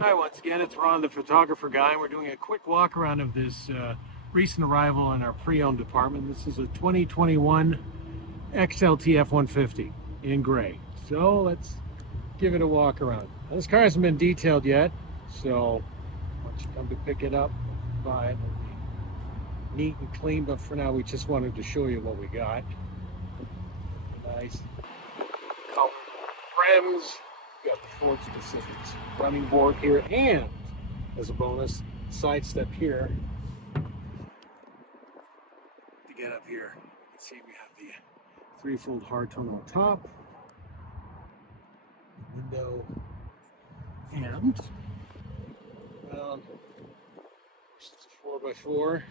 Hi, once again, it's Ron, the photographer guy. We're doing a quick walk around of this recent arrival in our pre-owned department. This is a 2021 XLT F150 in gray. So let's give it a walk around. Now, this car hasn't been detailed yet, so once you come to pick it up, buy it. It'll be neat and clean, but for now we just wanted to show you what we got. Nice color trims. We got the Ford specifics running board here, and as a bonus, side step here to get up here. Let's see, we have the threefold hardtone on top, window, and this is a 4x4.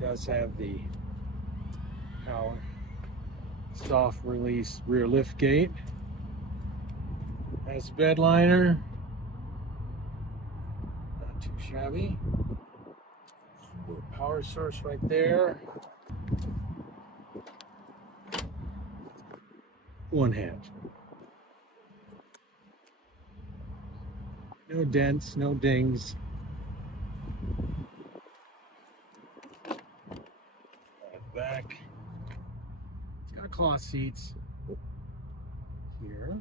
Does have the power soft release rear lift gate, has bed liner, not too shabby, power source right there, one hand, no dents, no dings. Back, it's got cloth seats here,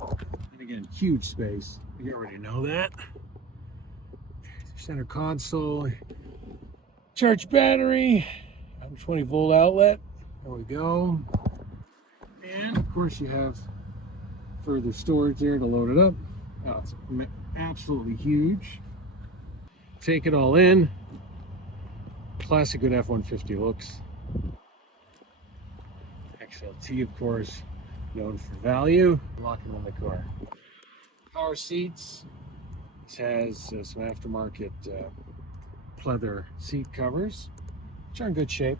and again, huge space. You already know that. Center console, charge battery, 20-volt outlet. There we go. And of course, you have further storage there to load it up. Oh, it's absolutely huge. Take it all in. Classic good F-150 looks. XLT, of course, known for value. Locking on the car. Power seats. This has some aftermarket pleather seat covers, which are in good shape.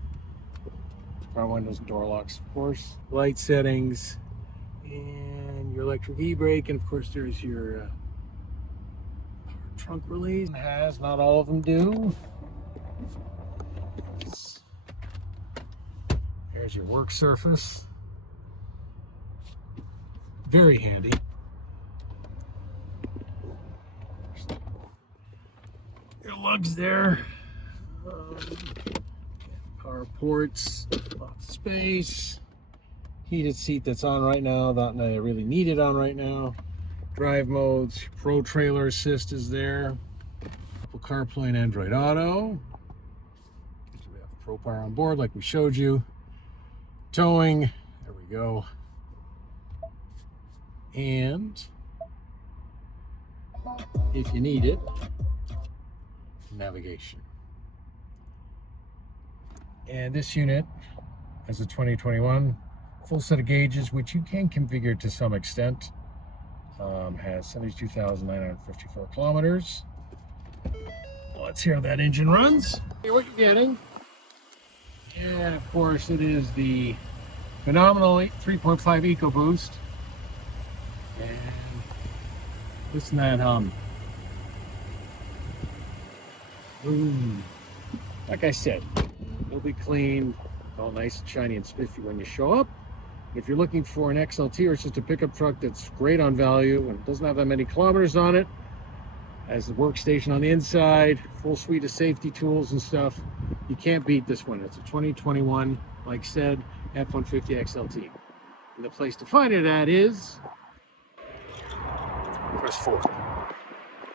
Power windows and door locks, of course. Light settings, and your electric e-brake, and of course there's your trunk release. It has, not all of them do. There's your work surface. Very handy. Your lugs there. Power ports, lots of space. Heated seat that's on right now, not that I really need it on right now. Drive modes, Pro Trailer Assist is there. Apple CarPlay and Android Auto. We have Pro Power on board like we showed you. Towing, there we go, and if you need it, navigation. And this unit has a 2021 full set of gauges, which you can configure to some extent. Has 72,954 kilometers. Let's hear how that engine runs. Hear what you're getting. And of course, it is the phenomenal 3.5 EcoBoost. And listen to that hum. Ooh. Like I said, it'll be clean, all nice and shiny and spiffy when you show up. If you're looking for an XLT or it's just a pickup truck that's great on value and doesn't have that many kilometers on it, has the workstation on the inside, full suite of safety tools and stuff, you can't beat this one. It's a 2021, like I said, F-150 XLT. And the place to find it at is Thorncrest Ford.